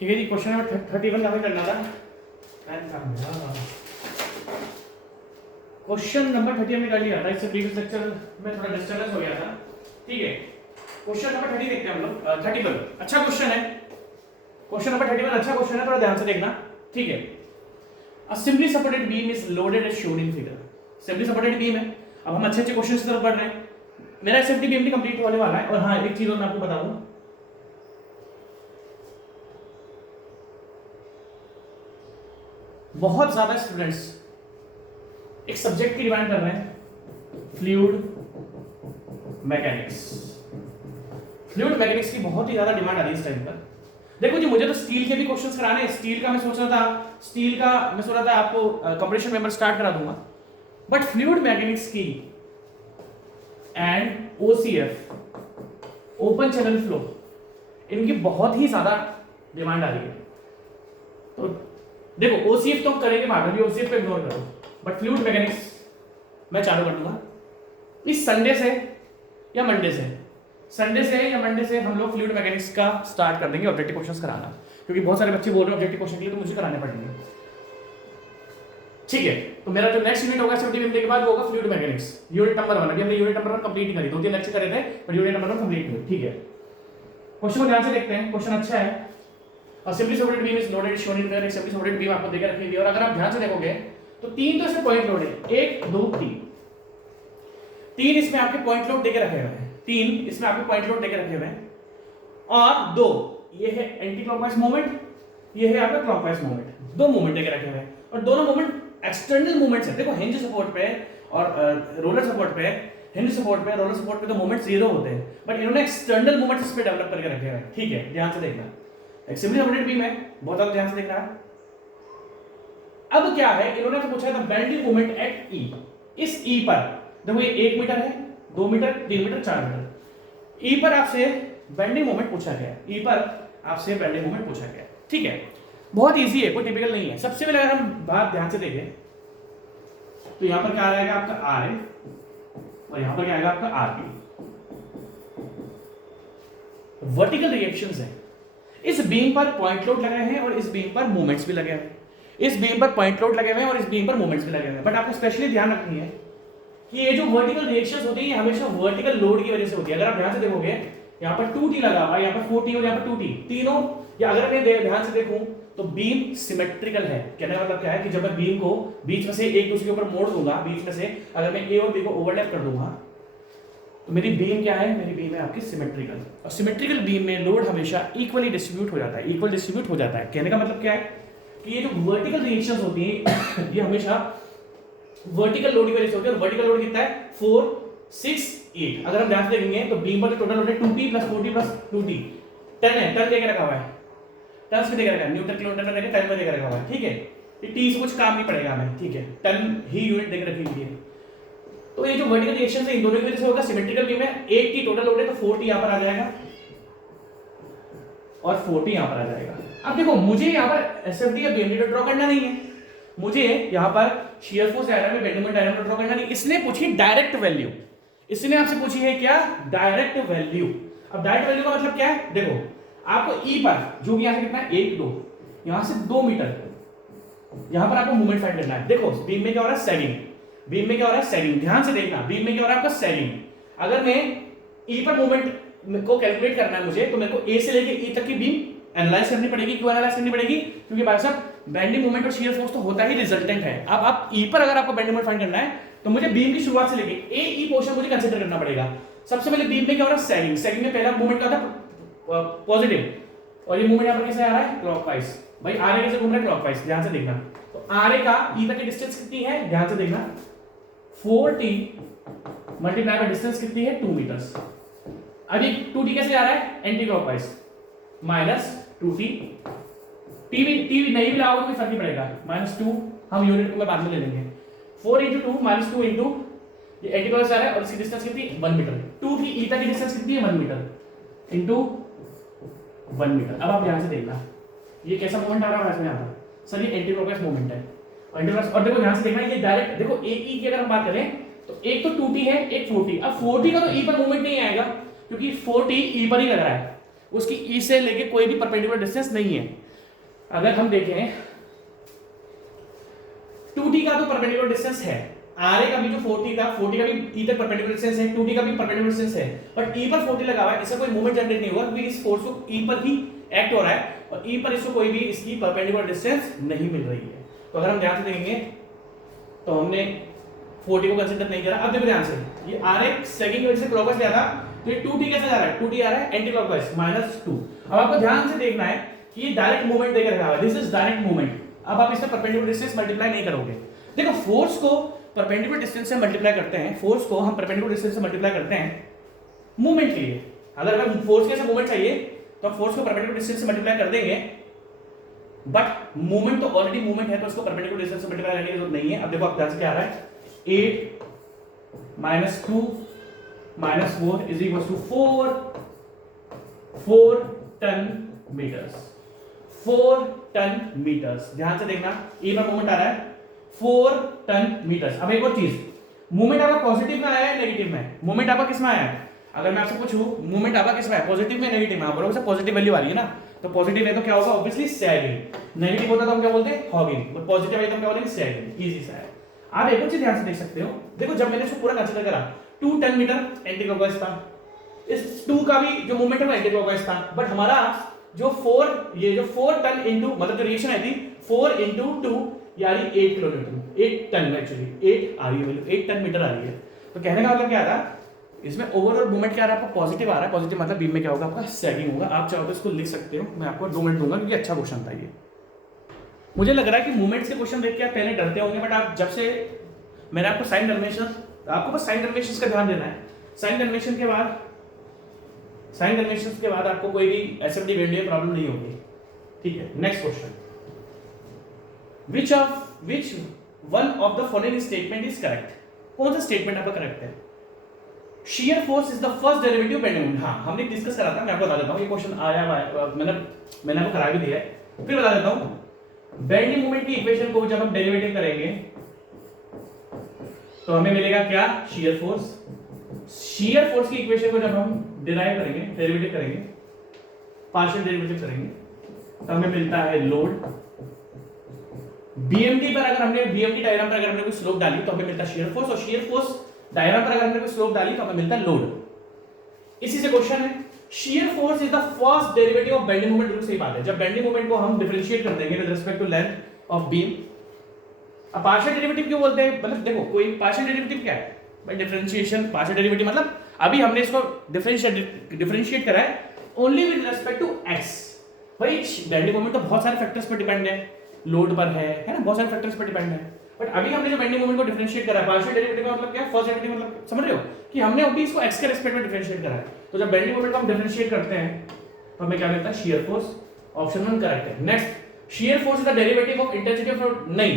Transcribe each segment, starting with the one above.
ठीक है जी, question number 31 का करना था। क्वेश्चन नंबर 31 में कर लिया था, इससे प्रीवियस लेक्चर में थोड़ा डिस्टर्बेंस हो गया था। ठीक है, क्वेश्चन नंबर 30 देखते हैं हम लोग। 31 अच्छा क्वेश्चन है। क्वेश्चन नंबर 31 अच्छा क्वेश्चन है, थोड़ा ध्यान से देखना। ठीक है, A simply supported beam is loaded as shown in figure. Simply supported beam है। अब हम अच्छे क्वेश्चंस की तरफ बढ़ रहे हैं। मेरा SFT बीएमटी कंप्लीट होने वाला है। और हाँ, एक चीज और मैं आपको बता दूं, बहुत ज्यादा स्टूडेंट्स एक सब्जेक्ट की डिमांड कर रहे हैं, फ्लूइड मैकेनिक्स। फ्लूइड मैकेनिक्स की बहुत ही ज्यादा डिमांड आ रही है इस टाइम पर। देखो जी, मुझे तो स्टील के भी क्वेश्चंस कराने हैं। स्टील का मैं सोच रहा था आपको कंपटीशन मेंबर स्टार्ट करा दूंगा। बट फ्लूइड मैकेनिक्स की and OCF, open channel flow, इनकी बहुत ही ज्यादा डिमांड आ रही है। तो देखो, ओसीएफ तो हम करेंगे बाद में, ओसीएफ पे इग्नोर करो, बट फ्लूइड मैकेनिक्स मैं चालू कर दूंगा इस संडे से या मंडे से। संडे से या मंडे से हम लोग फ्लूइड मैकेनिक्स का स्टार्ट कर देंगे ऑब्जेक्टिव क्वेश्चंस कराना, क्योंकि बहुत सारे बच्चे बोल रहे हैं ऑब्जेक्टिव क्वेश्चन के लिए, तो मुझे कराने पड़ेंगे। ठीक है, तो मेरा जो नेक्स्ट यूनिट होगा 70 मिनट के बाद वो होगा फ्लूइड मैकेनिक्स, यूनिट नंबर 1। अभी हमने यूनिट नंबर 1 कंप्लीट करी, 2-3 लेक्चर करे थे, पर यूनिट नंबर 1 कंप्लीट हुई। ठीक है, क्वेश्चन को ध्यान से देखते हैं। क्वेश्चन अच्छा है। और simply supported beam is loaded shown in figure. Simply supported beam आपको देकर रखी हुई है, और अगर आप ध्यान से देखोगे तो 3 तो इसमें पॉइंट लोड है, 1 2 3। 3 इसमें आपके पॉइंट लोड देके रखे हुए हैं, 3 इसमें आपके पॉइंट लोड देके रखे हुए हैं, और 2 ये है एंटी क्लॉकवाइज मूवमेंट, ये है आपका क्लॉकवाइज मूवमेंट। 2 मूवमेंट देके रखे हुए हैं, और दोनों मूवमेंट एक्सटर्नल मूवमेंट्स है। देखो, हिंज सपोर्ट पे और रोलर सपोर्ट पे, हिंज सपोर्ट पे, रोलर सपोर्ट पे तो मूवमेंट जीरो होते हैं, बट इन्होंने एक्सटर्नल मूवमेंट्स इस पे डेवलप करके रखे हैं। ठीक है, ध्यान से देखना। एक सिंपली सपोर्टेड बीम है, बहुत ज्यादा ध्यान से देखना है। अब क्या है, इन्होंने तो पूछा था बेंडिंग मूवमेंट एट ई। इस ई पर देखो, ये 1 मीटर है, 2 मीटर, 3 मीटर, 4 मीटर। ई पर आपसे बेंडिंग मोमेंट पूछा गया, ई पर आपसे बेंडिंग मोमेंट पूछा गया। ठीक है, बहुत इजी है, कोई टिपिकल नहीं है। सबसे पहले अगर हम बात ध्यान से देखें तो यहां पर क्या आएगा आपका आर ए, और यहां पर क्या आएगा आपका आर बी। वर्टिकल रिएक्शंस है। इस बीम पर पॉइंट लोड लगे हैं और इस बीम पर मूवमेंट्स भी लगे हैं। इस बीम पर पॉइंट लोड लगे हुए हैं और इस बीम पर मूवमेंट्स भी लगे हुए हैं। बट आपको स्पेशली ध्यान रखनी है कि ये जो वर्टिकल रिएक्शंस होती है, ये हमेशा वर्टिकल लोड की वजह से होती है। अगर आप ध्यान से देखोगे, यहाँ पर 2T लगा हुआ है, यहाँ पर 4T और यहाँ पर 2T, तीनों, या अगर मैं ध्यान से देखूं तो बीम सिमेट्रिकल है। कहने का मतलब क्या है कि जब मैं बीम को बीच में से एक दूसरे के ऊपर मोड़ दूंगा, बीच में से अगर मैं ए और बी को ओवरलैप कर दूंगा, तो मेरी बीम क्या है, मेरी बीम है आपकी सिमेट्रिकल। और सिमेट्रिकल बीम में लोड हमेशा इक्वली डिस्ट्रीब्यूट हो जाता है, इक्वल डिस्ट्रीब्यूट हो जाता है। कहने का मतलब क्या है कि ये जो वर्टिकल रिएक्शंस होती है ये हमेशा वर्टिकल लोड की वजह से होती है। और वर्टिकल लोड कितना है, 4 6 8। अगर हम ध्यान से देखेंगे तो बीम पर टोटल लोड है 2T + 4T + 2T, 10 है, 10 देके रखा हुआ है, टन्स में देके रखा है, न्यूटन किलोमीटर में देके 10 में देके रखा हुआ है। ठीक है, ये टी से कुछ काम नहीं पड़ेगा हमें। ठीक है, टन ही यूनिट देके रखी हुई है। तो ये जो वर्टिकल रिएक्शन है इन दोनों की वजह से होगा। सिमेट्रिकल बीम में 8T टोटल लोड है, तो 4T यहां पर आ जाएगा और 4T यहां पर आ जाएगा। अब देखो, मुझे यहां पर एसएफडी या बीएमडी ड्रॉ करना नहीं है, मुझे यहां पर शियर फोर्स डायग्राम में बेंडिंग मोमेंट डायग्राम ड्रॉ करना नहीं। इसने पूछी डायरेक्ट वैल्यू, इसने आपसे पूछी है क्या, डायरेक्ट वैल्यू। अब डायरेक्ट वैल्यू का मतलब क्या है, देखो आपको ई पर जो भी यहां से कितना है 1 2, यहां से 2 मीटर, यहां पर आपको मूवमेंट फाइंड करना है। देखो बीम में क्या हो रहा है, सैगिंग, बीम में क्या हो रहा है, सैगिंग। ध्यान से देखना, बीम में क्या हो रहा है आपका, सैगिंग। अगर मैं ई पर मूवमेंट को कैलकुलेट करना है मुझे, तो मेरे को ए से लेके ई तक की बीम एनालाइज करनी पड़ेगी। क्यों एनालाइज करनी पड़ेगी, क्योंकि भाई साहब बेंडिंग मोमेंट और शियर फोर्स तो होता ही रिजल्टेंट है। अब आप ई पर अगर आपको बेंडिंग मोमेंट फाइंड करना है, तो मुझे बीम की शुरुआत से लेके ए ई पोर्शन मुझे कंसीडर करना पड़ेगा। सबसे पहले बीम में क्या हो रहा है, सैगिंग। सैगिंग में पहला मूवमेंट क्या था, पॉजिटिव, और ये मूवमेंट यहां पर कैसे आ रहा है, क्लॉकवाइज। भाई आर ए कैसे घूम रहा है, क्लॉकवाइज। ध्यान से देखना, तो आर ए का ई तक की डिस्टेंस कितनी है, ध्यान से देखना, 4T मल्टीप्लाई बाय डिस्टेंस कितनी है, 2 मीटर्स। अभी 2T कैसे आ रहा है, एंटी क्लॉकवाइज, -2T। टी नहीं भी लगाओगे तो कोई फर्क नहीं पड़ेगा, -2 हम यूनिट में बाद में ले लेंगे। 4 × 2 -2 इंटू ये एंटी क्लॉकवाइज आ रहा है, और इसकी डिस्टेंस कितनी, 1 मीटर। 2T ई तक की डिस्टेंस कितनी है, 1 मीटर इंटू 1 मीटर। अब आप ध्यान से देखना, ये कैसा मूवमेंट आ रहा है यहाँ पर, सर ये एंटी क्लॉकवाइज मूवमेंट है। और देखो ध्यान से देखना, ये डायरेक्ट देखो ए ई की अगर हम बात करें तो एक तो 2T है, एक 4T। अब 4T का तो ई पर मूवमेंट नहीं आएगा, क्योंकि 4T ई पर ही लग रहा है, उसकी ई से लेके कोई भी परपेंडिकुलर डिस्टेंस नहीं है। अगर हम देखें 2t का तो परपेंडिकुलर डिस्टेंस है, RA का भी जो 4t था, 4t का भी E तक परपेंडिकुलर डिस्टेंस है, 2t का भी परपेंडिकुलर डिस्टेंस है, बट E पर 40 लगा हुआ है, इससे कोई मूवमेंट जनरेट नहीं हुआ क्योंकि इस फोर्स को E पर ही एक्ट हो रहा है और E पर इसको कोई भी इसकी परपेंडिकुलर डिस्टेंस नहीं मिल रही है। तो अगर हम ध्यान से देखेंगे तो हमने 40 को कंसीडर नहीं करा। अब देखो ध्यान से, ये RA सेकंड की वजह से क्लॉकवाइज गया था, तो ये 2t कैसे जा रहा है, 2t आ रहा है एंटी क्लॉकवाइज -2। अब आपको ध्यान से देखना है कि ये डायरेक्ट मूवमेंट देकर रखा है, दिस इज डायरेक्ट मूवमेंट। अब आप इसमें परपेंडिकुलर डिस्टेंस मल्टीप्लाई नहीं करोगे। देखो फोर्स को परपेंडिकुलर डिस्टेंस से मल्टीप्लाई करते हैं, फोर्स को हम परपेंडिकुलर डिस्टेंस से मल्टीप्लाई करते हैं मूवमेंट के लिए। अगर हमें फोर्स के से मूवमेंट चाहिए तो हम फोर्स को परपेंडिकुलर डिस्टेंस से मल्टीप्लाई कर देंगे, बट मूवमेंट तो ऑलरेडी मूवमेंट है तो उसको परपेंडिकुलर डिस्टेंस से मल्टीप्लाई करने की जरूरत नहीं है। अब देखो आप ध्यान से क्या आ रहा है, 8 - 2 - 4 = 4 टन मीटर्स, 4 टन मीटर्स। ध्यान से देखना, ए पर मूवमेंट आ रहा है 4 टन मीटर्स। अब एक और चीज, मूवमेंट आपका पॉजिटिव में आया है नेगेटिव में, मूवमेंट आपका किस में आया है? अगर मैं आपसे पूछूं मूवमेंट आपका किस में है, पॉजिटिव में नेगेटिव में, आप बोलोगे सर पॉजिटिव वैल्यू आ रही है ना, तो पॉजिटिव है तो क्या होगा, ऑब्वियसली सैगिंग। नेगेटिव होता तो हम क्या बोलते हैं, हॉगिंग, और पॉजिटिव है तो हम क्या बोलेंगे, सैगिंग। इजी सा है। आप एक और चीज ध्यान से देख सकते हो, देखो जब मैंने इसको पूरा कंसीडर करा 2 टन मीटर एंटी क्लॉकवाइज था, इस 2 का भी जो मूवमेंट है वो एंटी क्लॉकवाइज था, बट हमारा जो 4 टन इनटू मतलब जो रिएक्शन आई थी 4 × 2 यानी 8 किलोमीटर, 8 टन में एक्चुअली 8 आ रही है वैल्यू, 8 टन मीटर आ रही है। तो कहने का मतलब क्या था, इसमें ओवरऑल मूवमेंट क्या आ रहा है, आपको पॉजिटिव आ रहा है। पॉजिटिव मतलब बीम में क्या होगा, आपका सैगिंग होगा। आप चाहो तो इसको लिख सकते हो, मैं आपको 2 मिनट दूंगा क्योंकि अच्छा क्वेश्चन था ये। मुझे लग रहा है कि मूवमेंट्स के क्वेश्चन देख के आप पहले डरते होंगे, बट आप जब से मैंने आपको साइन कन्वेंशन, आपको बस साइन कन्वेंशन का ध्यान देना है। साइन कन्वेंशन के बाद आपको कोई भी एसएफडी वेंडियो प्रॉब्लम नहीं होगी। ठीक है, next question, which one of the following statement is correct? कौन सा स्टेटमेंट आपका करेक्ट है? shear force is the first derivative of bending moment। हाँ, हमने डिस्कस करा था, मैं आपको बता देता हूँ, ये क्वेश्चन आया हुआ मैंने आपको करा भी दिया है, फिर बता देता हूँ। बेंडिंग मोमेंट की इक्वेशन को जब हम डेरिवेटिव करेंगे तो हमें मिलेगा क्या, shear force। shear force की इक्वेशन को जब हम डिराइव करेंगे, डेरिवेटिव करेंगे, पार्शियल डेरिवेटिव करेंगे, तो हमें मिलता है लोड। बीएमटी पर अगर हमने बीएमटी डायग्राम पर अगर हमने कोई स्लोप डाली तो हमें मिलता है shear force, और shear force डायग्राम पर अगर हमने कोई स्लोप डाली तो हमें मिलता है लोड। इसी से क्वेश्चन है, shear force is the first derivative of bending moment। बिल्कुल सही बात है, जब बेंडिंग मोमेंट को हम डिफरेंशिएट कर देंगे with respect to length of beam. अब पार्शियल डेरिवेटिव क्यों बोलते हैं, मतलब देखो कोई पार्शियल डेरिवेटिव क्या है भाई, डिफरेंशिएशन। पार्शियल डेरिवेटिव मतलब अभी हमने इसको डिफरेंशिएट करा है only with respect to x। भाई बेंडिंग मोमेंट तो बहुत सारे फैक्टर्स पर डिपेंड है, लोड पर है ना, बहुत सारे फैक्टर्स पर डिपेंड है, बट अभी हमने जो बेंडिंग मोमेंट को डिफरेंशिएट करा है, पार्शियल डेरिवेटिव का मतलब क्या है, फर्स्ट डेरिवेटिव मतलब समझ रहे हो कि हमने अभी इसको x के रिस्पेक्ट में डिफरेंशिएट करा है। तो जब बेंडिंग मोमेंट को हम डिफरेंशिएट करते हैं तो हमें क्या मिलता है, shear force। ऑप्शन 1 करेक्ट है। Next, shear force is the derivative of intensity of load. नहीं,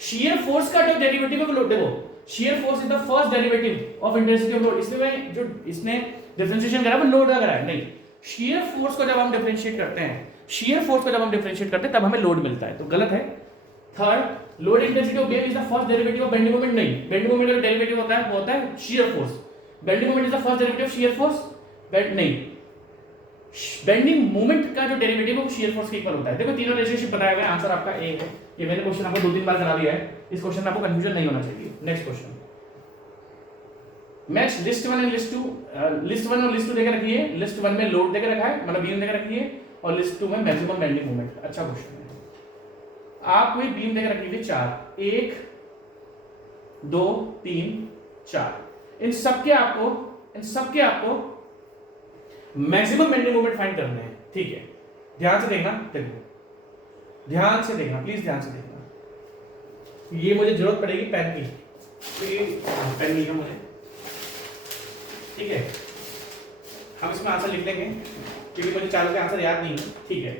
shear force का जो डेरिवेटिव ऑफ लोड, देखो shear force is the first derivative of intensity of load. इसमें जो इसने डिफरेंशिएशन करा है वो लोड का करा है, नहीं। shear force को जब हम डिफरेंशिएट करते हैं, shear force को जब हम डिफरेंशिएट करते हैं तब हमें लोड मिलता है, तो गलत है। Third, load intensity of beam is the first derivative of bending moment. नहीं, बेंडिंग मोमेंट का डेरिवेटिव होता है वो होता है shear force। Bending moment is the first derivative of shear force, नहीं, बेंडिंग मोमेंट का जो डेरिवेटिव है वो shear force के इक्वल होता है। देखो तीनों रिलेशनशिप बताया गया है, आंसर आपका ए है। ये मैंने क्वेश्चन आपको 2-3 बार करा दिया है, इस क्वेश्चन में आपको कंफ्यूजन नहीं होना चाहिए। Next question, match list 1 and list 2। List 1 और लिस्ट 2 देकर रखिए। लिस्ट 1 में लोड देकर रखा है, मतलब बीम देकर रखी है, और लिस्ट 2 में मैक्सिमम बेंडिंग मोमेंट। अच्छा क्वेश्चन है। आप कोई बीम देकर रख लीजिए 4, 1 2 3 4, इन सबके आपको मैक्सिमम बेंडिंग मोमेंट फाइंड करने हैं। ठीक है, ध्यान से देखना, देखो ध्यान से देखना, प्लीज ध्यान से देखना। ये मुझे जरूरत पड़ेगी पेन की, पेन नहीं है मुझे, ठीक है। हम इसमें आंसर लिख लेंगे क्योंकि मुझे चारों के आंसर याद नहीं है। ठीक है,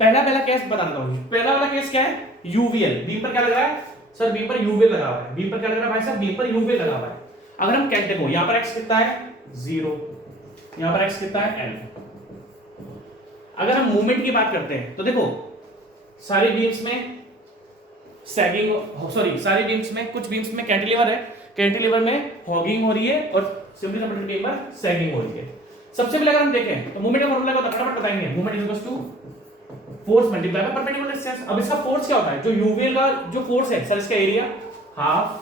पहला केस बता देता हूं। पहला वाला केस क्या है, यूवीएल। बीम पर क्या लग रहा है सर, बीम पर यूवीएल लगा हुआ है। बीम पर क्या लग रहा है भाई साहब, बीम पर यूवीएल लगा हुआ है। अगर हम कहते हो यहां पर एक्स कितना है 0, यहां पर एक्स कितना है l। अगर हम मूवमेंट की बात करते हैं तो देखो सारी बीम्स में सैगिंग, सॉरी सारी बीम्स में, कुछ बीम्स में कैंटिलीवर है, कैंटिलीवर में हॉगिंग हो रही है और सिंपली सपोर्टेड बीम पर सैगिंग हो रही है। सबसे पहले अगर हम देखें तो मूवमेंट का फॉर्मूला को फटाफट बताएंगे। Movement is equals to force multiply by perpendicular distance. अब इसका फोर्स क्या होता है, जो यूवीएल का जो फोर्स है सर, इसका एरिया हाफ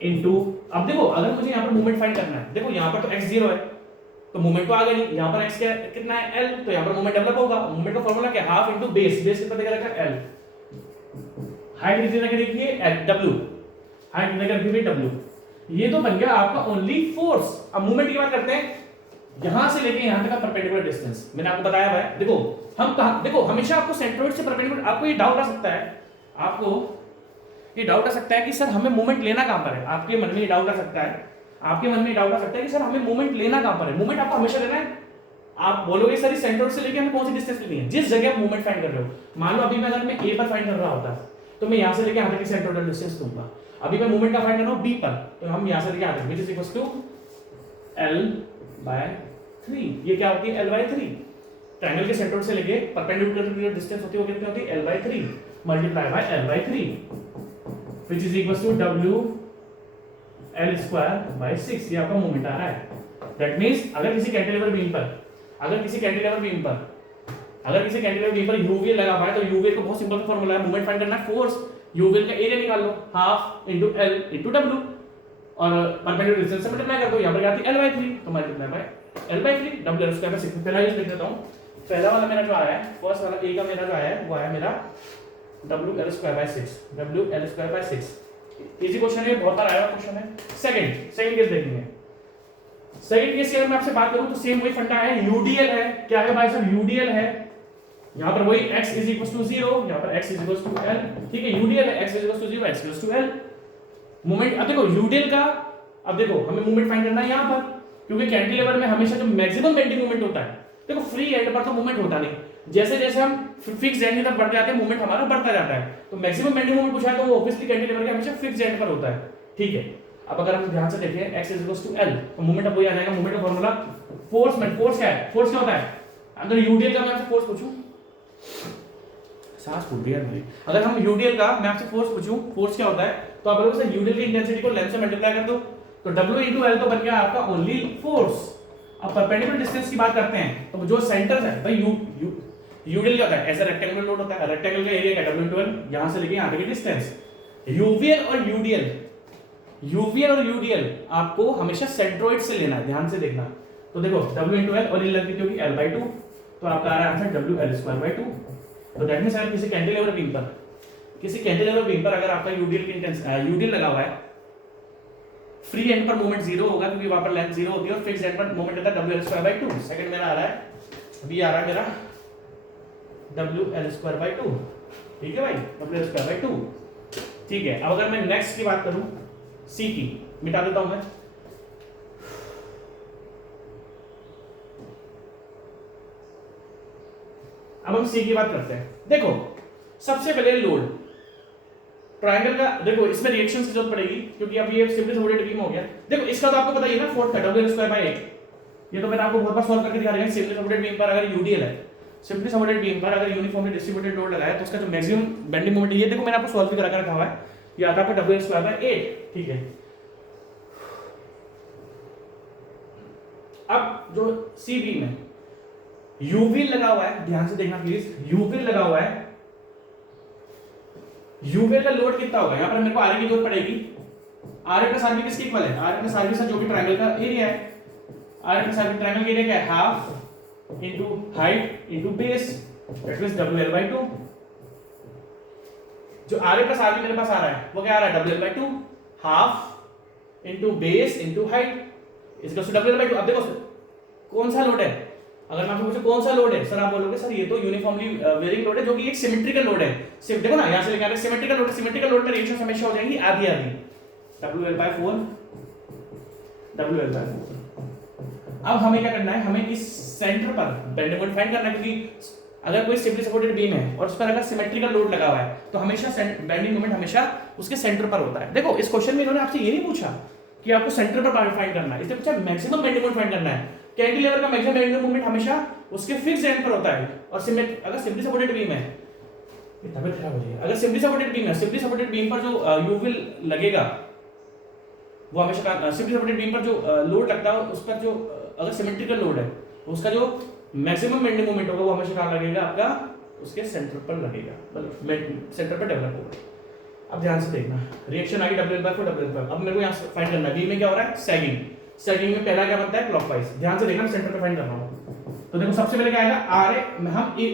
इनटू, अब देखो अगर मुझे यहाँ पर मूवमेंट फाइंड करना है, देखो यहाँ पर तो x 0 है तो मूवमेंट तो आ गया नहीं, यहाँ पर x क्या कितना है l, तो यहाँ पर मूवमेंट डेवलप होगा। मूवमेंट का फॉर्मूला क्या है, हाफ इनटू बेस, बेस कितना देगा रखा l, हाइट कितनी रखी देखिए w, हाइट कितनी रखी हुई w, ये तो बन गया आपका ओनली फोर्स। अब मूवमेंट की बात करते हैं, यहां से लेके यहां तक का परपेंडिकुलर डिस्टेंस मैंने आपको बताया है। देखो हम कहां, देखो हमेशा आपको सेंट्रोइड से परपेंडिकुलर, आपको ये डाउट आ सकता है, आपको ये डाउट आ सकता है कि सर हमें मूवमेंट लेना कहां पर है, आपके मन में ये डाउट आ सकता है, आपके मन में ये डाउट आ सकता है कि सर हमें मूवमेंट लेना कहां पर है। मूवमेंट आपको हमेशा लेना है, आप बोलोगे सर इस सेंट्रोइड से लेके हमें कौन सी डिस्टेंस लेनी है, जिस जगह आप मूवमेंट फाइंड कर रहे हो। मान लो अभी मैं अगर मैं ए पर फाइंड कर रहा होता तो मैं यहां से लेके यहां तक की सेंट्रोइडल डिस्टेंस दूंगा। अभी मैं मूवमेंट का फाइंड कर रहा हूं बी पर, तो हम यहां से लेके यहां तक, which is equals to l/3। ये क्या होती है, l/3। ट्रायंगल के सेंट्रोइड से लेके परपेंडिकुलर डिस्टेंस होती है, वो कितनी होती है, l/3 multiply by l/3, which is equals to w l²/6। ये आपका मूवमेंट आ रहा है। दैट मींस अगर किसी कैंटिलीवर बीम पर, अगर किसी कैंटिलीवर बीम पर, अगर किसी कैंटिलीवर बीम पर यूवीएल लगा हुआ है, तो यूवीएल का बहुत सिंपल फार्मूला है, मूवमेंट फाइंड करना है, फोर्स, यूवीएल का एरिया निकाल लो, half into l into w, और परपेंडिकुलर डिस्टेंस से मल्टीप्लाई कर दो। यहां पर क्या आती है l/3, तो मल्टीप्लाई बाय l/3 w²/6। पहला यूज देख लेता हूं, पहला वाला मेरा जो आया है, फर्स्ट वाला ए का मेरा जो आया है, वो आया मेरा WL²/6, WL²/6। इजी क्वेश्चन है, बहुत बार आया हुआ क्वेश्चन है। सेकंड केस देखेंगे। सेकंड केस की अगर मैं आपसे बात करूं तो सेम वही फंडा है, यूडीएल है। क्या है भाई साहब, यूडीएल है। यहां पर वही x = 0, यहां पर x = l, ठीक है, यूडीएल है, x = 0, x = l। मोमेंट, अब देखो यूडीएल का, अब देखो हमें मोमेंट फाइंड करना है यहां पर, क्योंकि कैंटिलीवर में हमेशा जो मैक्सिमम बेंडिंग मोमेंट होता है, देखो फ्री एंड पर तो मोमेंट होता नहीं, जैसे जैसे हम फिक्स एंड की तरफ बढ़ते जाते हैं मूवमेंट हमारा बढ़ता जाता है। तो मैक्सिमम बेंडिंग मोमेंट पूछा है तो वो ऑब्वियसली कैंटिलीवर के हमेशा फिक्स एंड पर होता है, ठीक है। अब अगर हम ध्यान से देखें x = l, तो मूवमेंट अब वही आ जाएगा, मूवमेंट का फार्मूला फोर्स में, फोर्स क्या है, फोर्स क्या होता है, अगर यूडीएल का मैं आपसे फोर्स पूछूं, सांस फूट गया भाई, अगर हम यूडीएल का मैं आपसे फोर्स पूछूं, फोर्स क्या होता है, तो आप बोलोगे सर यूडीएल की इंटेंसिटी को लेंथ से मल्टीप्लाई कर दो, तो w * l तो बन गया आपका ओनली फोर्स। अब परपेंडिकुलर डिस्टेंस की बात करते हैं, तो जो सेंटर है भाई यूडीएल क्या होता है, ऐसा रेक्टेंगुलर लोड होता है, रेक्टेंगल का एरिया क्या, w * l, यहां से लेके यहां तक की डिस्टेंस। यूवीएल और यूडीएल आपको हमेशा सेंट्रोइड से लेना है, ध्यान से देखना। तो देखो w * l और ये लगती होगी l/2, तो आपका आ रहा है आंसर WL²/2। तो दैट मींस अगर किसी कैंटिलीवर बीम पर अगर आपका यूडीएल लगा हुआ है, फ्री एंड पर मोमेंट 0 होगा क्योंकि वहां पर लेंथ 0 होती है, और फिक्स्ड एंड पर मोमेंट होता है WL²/2। सेकंड मेरा आ रहा है, अभी आ रहा है मेरा WL²/2, ठीक है भाई, WL²/2, ठीक है। अब अगर मैं नेक्स्ट की बात करूं, सी की, मिटा देता हूं मैं, अब हम सी की बात करते हैं। देखो सबसे पहले लोड ट्रायंगल का, देखो इसमें रिएक्शन की जरूरत पड़ेगी क्योंकि अब ये सिंपली सपोर्टेड बीम हो गया। देखो इसका तो आपको पता ही है ना, फोर्स का WL²/8, ये तो मैंने आपको बहुत बार सॉल्व करके दिखा दिया है। सिंपली सपोर्टेड बीम पर अगर यूडीएल है, सिंपली सपोर्टेड बीम पर अगर यूनिफॉर्मली डिस्ट्रीब्यूटेड लोड लगाया तो उसका जो मैक्सिमम बेंडिंग मोमेंट, ये देखो मैंने आपको सॉल्व भी करा रखा हुआ है, ये आता है आपका WL²/8, ठीक है। अब जो सी बीम है, यूवीएल लगा हुआ है, ध्यान से देखना प्लीज, यूवीएल लगा हुआ है, यूवीएल का लोड कितना होगा, यहां पर मेरे को आरए की जरूरत पड़ेगी। आरए प्लस आरबी किसके इक्वल है, आरए प्लस आरबी जो भी ट्रायंगल का एरिया है, आरए प्लस आरबी ट्रायंगल का एरिया क्या है, half into height into base, that means WL/2। जो आरए प्लस आरबी मेरे पास आ रहा है वो क्या आ रहा है, WL/2, half into base into height is equal to WL/2। अब देखो कौन सा लोड है, अगर मैं आपसे पूछूं कौन सा लोड है, सर आप बोलोगे सर ये तो यूनिफॉर्मली वेरिंग लोड है जो कि एक सिमेट्रिकल लोड है। सिर्फ देखो ना यहां से लेके आ रहे सिमेट्रिकल लोड है, सिमेट्रिकल लोड में रिएक्शन हमेशा हो जाएंगी आधी आधी, WL/4 WL/4। अब हमें क्या करना है, हमें इस सेंटर पर बेंडिंग मोमेंट फाइंड करना है, क्योंकि अगर कोई सिंपली सपोर्टेड बीम है और उस पर अगर सिमेट्रिकल लोड लगा हुआ है तो हमेशा बेंडिंग मोमेंट हमेशा उसके सेंटर पर होता है। देखो इस क्वेश्चन में इन्होंने आपसे ये नहीं पूछा कि आपको सेंटर पर फाइंड करना है, इसने पूछा मैक्सिमम बेंडिंग मोमेंट फाइंड करना है। कैंटिलीवर का मैक्सिमम बेंडिंग मोमेंट हमेशा उसके फिक्स एंड पर होता है, और अगर सिंपली सपोर्टेड बीम है, तबियत खराब हो जाएगी, अगर सिंपली सपोर्टेड बीम है, सिंपली सपोर्टेड बीम पर जो यूवीएल लगेगा वो हमेशा, सिंपली सपोर्टेड बीम पर जो लोड लगता है उस पर जो अगर सिमेट्रिकल लोड है तो उसका जो मैक्सिमम बेंडिंग मोमेंट होगा वो हमेशा कहां लगेगा, आपका उसके सेंटर पर लगेगा, मतलब सेंटर पर डेवलप होगा। अब ध्यान से देखना, रिएक्शन आगे WL/4 WL/4। अब मेरे को यहाँ फाइंड करना है बी में क्या हो रहा है, सैगिंग। सैगिंग में पहला क्या बनता है, क्लॉकवाइज। ध्यान से देखना, सेंटर पे फाइंड कर रहा हूँ। तो देखो सबसे पहले क्या आएगा, आर ए, हम ये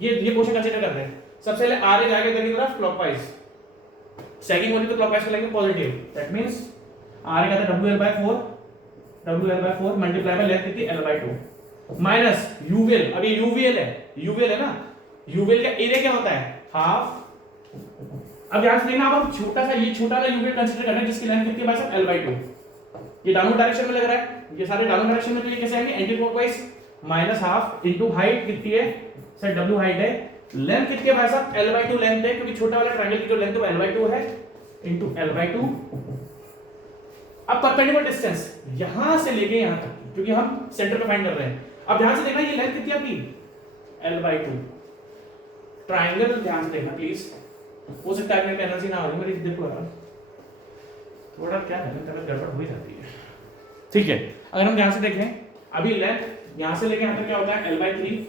क्वेश्चन कंसीडर करते हैं। सबसे पहले आर ए जाएगा इधर की तरफ क्लॉकवाइज, सैगिंग होगी तो क्लॉकवाइज को लेंगे positive. That means R A का था WL/4 मल्टीप्लाई बाय लेंथ कितनी, L/2 माइनस यूवीएल। अब ये यूवीएल है ना, यूवीएल का एरिया क्या होता है, हाफ। अब ध्यान से देखना, अब छोटा सा यूवीएल कंसीडर करना है जिसकी लेंथ कितनी है भाई साहब, L/2। ये डाउनवर्ड डायरेक्शन में लग रहा है, ये सारे डाउनवर्ड डायरेक्शन में, तो ये कैसे आएंगे, anti clockwise. Minus half into height कितनी है सर, W हाइट है। लेंथ कितनी है भाई साहब, L/2 लेंथ है, क्योंकि छोटा वाला ट्रायंगल की जो लेंथ है वो L/2 है, इनटू L/2। अब परपेंडिकुलर डिस्टेंस यहां से लेके यहां तक, क्योंकि हम सेंटर पे फाइंड कर रहे हैं। अब ध्यान से देखना, ये लेंथ कितनी है आपकी, L/2। ट्रायंगल ध्यान से देखना प्लीज, हो सकता है मेरी एनर्जी ना हो रही, मेरी देखो यार थोड़ा क्या है, तबियत गड़बड़ हो ही जाती है। ठीक है, अगर हम ध्यान से देखें, अभी लेंथ यहां से लेके यहां तक क्या होता है, L/3,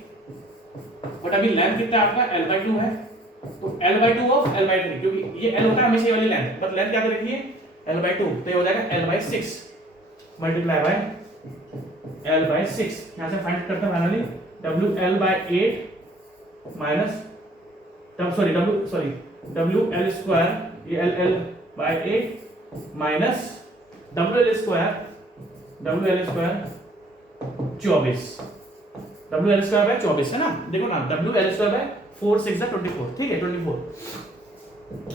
बट अभी लेंथ कितना है आपका, L/2 है, तो L/2 ऑफ L/3, क्योंकि ये L होता है हमेशा ये वाली लेंथ, बट लेंथ क्या कर रखी है, L/2, तो ये हो जाएगा L/6 मल्टीप्लाई बाय L/6। यहां से फाइंड करते हैं finally, WL/8 minus WL square, ये LL/8 माइनस WL स्क्वायर 24 है ना। देखो ना, WL स्क्वायर बाय 4 6 24, ठीक है 24।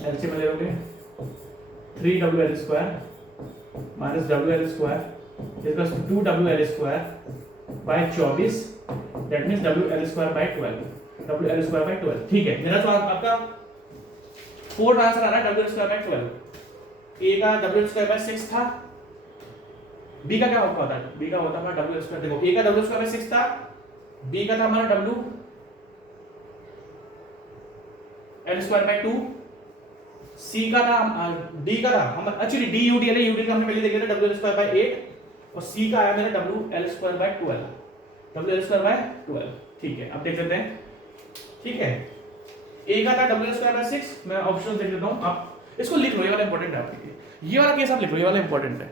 एलसीएम ले लोगे 3WL square minus WL square equals to 2WL square by 24, that means WL square by 12। ठीक है, मेरा तो आपका 4 आंसर आ रहा है, WL स्क्वायर बाय 12। ए का WL स्क्वायर बाय 6 था, बी का क्या होता है, बी का होता है हमारा WL स्क्वायर। देखो ए का WL स्क्वायर बाय 6 था, बी का था हमारा WL स्क्वायर बाय 2, सी का था, डी का था हम एक्चुअली यूडी का हमने पहले देखा था WL स्क्वायर बाय 8, और सी का आया मेरा WL स्क्वायर बाय 12। ठीक है, अब देख लेते हैं। ठीक है, ए का था WL स्क्वायर बाय 6, मैं ऑप्शन देख लेता हूं, आप इसको लिख लो, ये वाला इंपॉर्टेंट है आपके लिए, ये वाला केस आप लिख लो, ये वाला इंपॉर्टेंट है,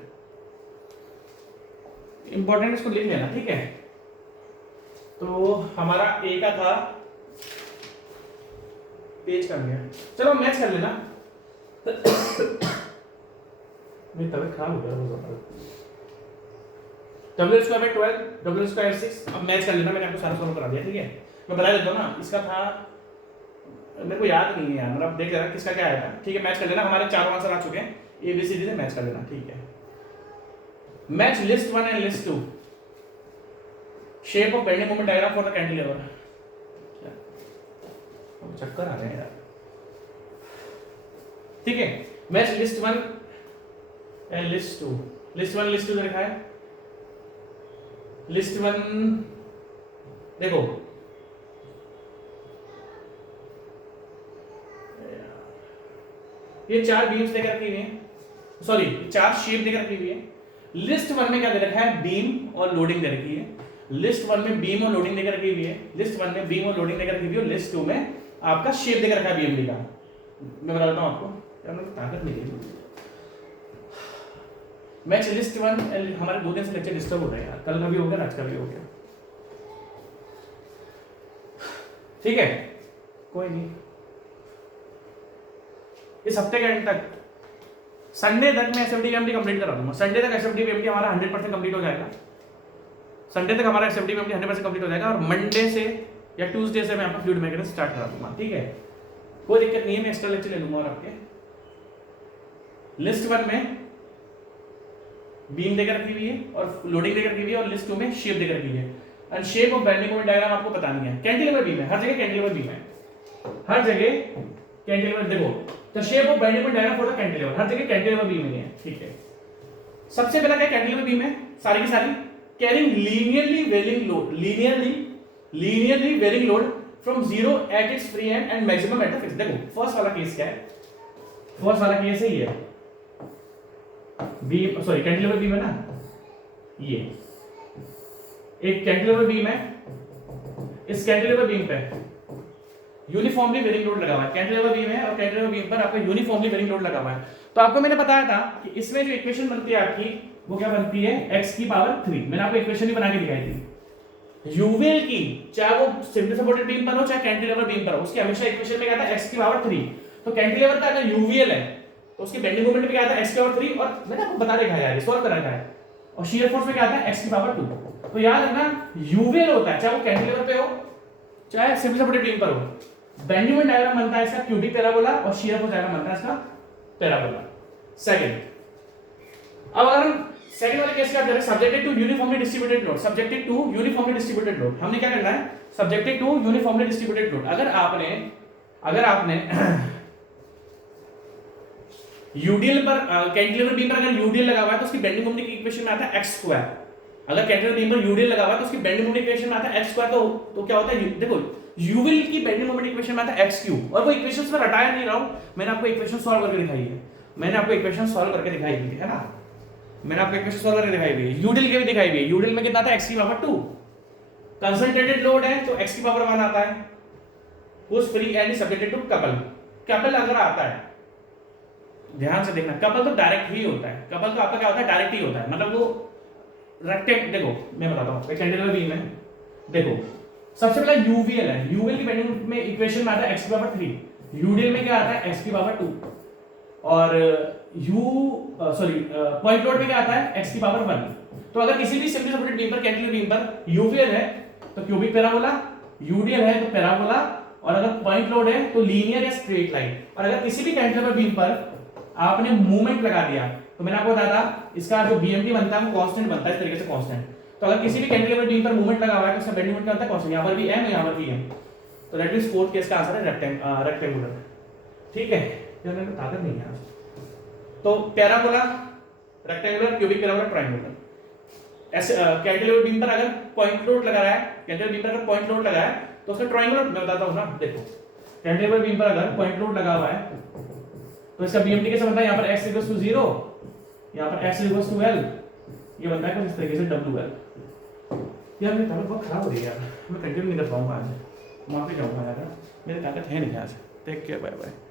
इसको लिख लेना। ठीक है, तो हमारा ए का था, पेज कर लिया, चलो मैच कर लेना। मेरी तबीयत खराब हो गया बहुत ज्यादा। WL square by 12, WL square 6, अब मैच कर लेना, मैंने आपको सारा सॉल्व करा दिया। ठीक है, मैं बता देता हूं ना, इसका था, मेरे को याद नहीं है यार, मतलब देख लेना किसका क्या आएगा। ठीक है, मैच कर लेना, हमारे चारों आंसर आ चुके हैं, ABCD से मैच कर लेना। ठीक है, match list 1 and list 2, shape of bending moment diagram for the cantilever. चक्कर आ रहे हैं यार। ठीक है, match list 1 and list 2, list 1 list 2 लिखा है। लिस्ट 1 देखो, ये 4 बीम्स देकर रखी हुई है, सॉरी 4 शेप देकर रखी हुई है। लिस्ट 1 में क्या दे रखा है, बीम और लोडिंग दे रखी है। लिस्ट 1 में बीम और लोडिंग देकर रखी हुई है, लिस्ट 1 में बीम और लोडिंग देकर रखी हुई है, और लिस्ट 2 में आपका शेप देकर रखा है बीएमडी का। मैं बता देता हूं आपको, यार मेरे को ताकत नहीं है। मैच लिस्ट 1, हमारे 2 दिन से लेक्चर डिस्टर्ब हो रहे हैं यार, कल का भी हो गया, आज का भी हो गया। ठीक है, कोई नहीं, इस हफ्ते के एंड तक, संडे तक मैं एसएफडी बीएमडी कंप्लीट करा दूंगा। संडे तक एसएफडी बीएमडी हमारा 100% कंप्लीट हो जाएगा। संडे तक हमारा एसएफडी बीएमडी 100% कंप्लीट हो जाएगा, और मंडे से या ट्यूसडे से मैं आपका फ्लूइड मैकेनिक्स स्टार्ट करा दूंगा। ठीक है, कोई दिक्कत नहीं है, मैं एक्स्ट्रा लेक्चर ले लूंगा। और आपके लिस्ट 1 में बीम देकर रखी हुई है और लोडिंग देकर रखी हुई है, और लिस्ट 2 में शेप देकर रखी हुई है। And shape of bending moment diagram आपको बतानी है। कैंटिलीवर बीम है, हर जगह कैंटिलीवर बीम है, हर जगह कैंटिलीवर। देखो, the shape of bending moment diagram for the cantilever, हर जगह कैंटिलीवर बीम ही है। ठीक है, सबसे पहला क्या कैंटिलीवर बीम है, सारी की सारी carrying linearly varying load from 0 at its free end maximum at the fix. देखो, फर्स्ट वाला केस क्या है, फर्स्ट वाला केस है ये बीम, सॉरी कैंटिलीवर बीम है ना, ये एक कैंटिलीवर बीम है, इस कैंटिलीवर बीम पे यूनिफॉर्मली बेरिंग लोड लगा हुआ है, कैंटिलीवर बीम है और कैंटिलीवर बीम पर आपका यूनिफॉर्मली बेरिंग लोड लगा हुआ है। तो आपको मैंने बताया था कि इसमें जो इक्वेशन बनती है आपकी वो क्या बनती है, x की पावर 3। मैंने आपको इक्वेशन ही बना के दिखाई थी। यूवेल की चाहे वो सिंपल सपोर्टेड बीम पर हो चाहे कैंटिलीवर बीम पर हो, उसकी हमेशा इक्वेशन में क्या था, x की पावर 3। तो कैंटिलीवर का अगर यूवीएल है तो उसकी बेंडिंग मोमेंट में क्या आता है, x की पावर 3, और मैंने आपको बता देखा यार, सॉल्व कर रखा है। और शियर फोर्स में क्या आता है, x की पावर 2। तो याद रखना यूवेल होता है, चाहे वो कैंटिलीवर पे हो चाहे सिंपल सपोर्टेड बीम पर हो, बेंडिंग मोमेंट डायग्राम बनता है इसका क्यूबिक पैराबोला और शियर फोर्स डायग्राम बनता है इसका पैराबोला। सेकंड, अब अगर हम सेकंड वाले केस का करें, subjected to uniformly distributed load, subjected to uniformly distributed load, हमने क्या करना है, subjected to uniformly distributed load. अगर आपने यूडीएल पर कैंटिलीवर बीम पर अगर यूडीएल लगा हुआ है तो उसकी बेंडिंग मोमेंट की इक्वेशन में आता है x²। अगर कैंटिलीवर बीम पर यूडीएल लगा हुआ है तो उसकी बेंडिंग मोमेंट इक्वेशन में आता है x²। तो क्या होता है, देखो यूविल की बेंडिंग मोमेंट इक्वेशन में आता है x3, और वो इक्वेशंस में रटाया नहीं रहा हूं, मैंने आपको इक्वेशन सॉल्व करके दिखाई है, है ना, मैंने आपको इक्वेशन सॉल्व करके दिखाई है, यूडीएल के भी दिखाई है। यूडीएल में कितना था, x की पावर 2, कंसंट्रेटेड लोड है तो x की पावर 1 आता है, whose free end subjected to couple अगर आता है, ध्यान से देखना, कपल तो डायरेक्ट ही होता है, कपल तो आपका क्या होता है, डायरेक्ट ही होता है, मतलब वो रेक्टेंगल, देखो मैं बताता हूं, कैंटिलीवर बीम है, देखो सबसे पहला यूवीएल है, यूवीएल की बेंडिंग में इक्वेशन में आता है x की पावर 3, यूडीएल में क्या आता है x की पावर 2, और पॉइंट लोड में क्या आता है x की पावर 1। तो अगर किसी भी सिंपल सपोर्टेड बीम पर, कैंटिलीवर बीम पर यूवीएल है तो क्यूबिक पैराबोला, यूडीएल है तो पैराबोला, और अगर पॉइंट लोड है तो लीनियर या स्ट्रेट लाइन। और अगर किसी भी कैंटिलीवर बीम पर आपने मूवमेंट लगा दिया तो मैंने आपको बताया था इसका जो बीएमटी बनता है वो कांस्टेंट बनता है, इस तरीके से कांस्टेंट। तो अगर किसी भी कैंटिलीवर बीम पर मूवमेंट लगा हुआ है तो उसका बेंडिंग मोमेंट क्या होता है, कांस्टेंट, यहां पर भी m यहां पर भी m। तो दैट मींस फोर्थ केस का आंसर है रेक्टेंगुलर। ठीक है, ये मैंने ताकत नहीं है। तो parabola, rectangular, cubic parabola, triangular. ऐसे कैंटिलीवर बीम पर अगर पॉइंट लोड लगा रहा है, कैंटिलीवर बीम पर अगर पॉइंट लोड लगा है तो उसका ट्रायंगुलर मैं बताता हूं ना। देखो कैंटिलीवर बीम पर अगर पॉइंट लोड लगा हुआ है तो इसका बीएमटी कैसे बनता है, यहां पर x 0, यहां पर x l, ये बनता है कुछ इस तरीके से WL। यार मेरी ताकत बहुत खराब हो रही है यार, मैं कंटिन्यू नहीं कर पाऊंगा आज, माफी चाहूंगा यार, मेरी ताकत है नहीं आज। Take care, bye bye.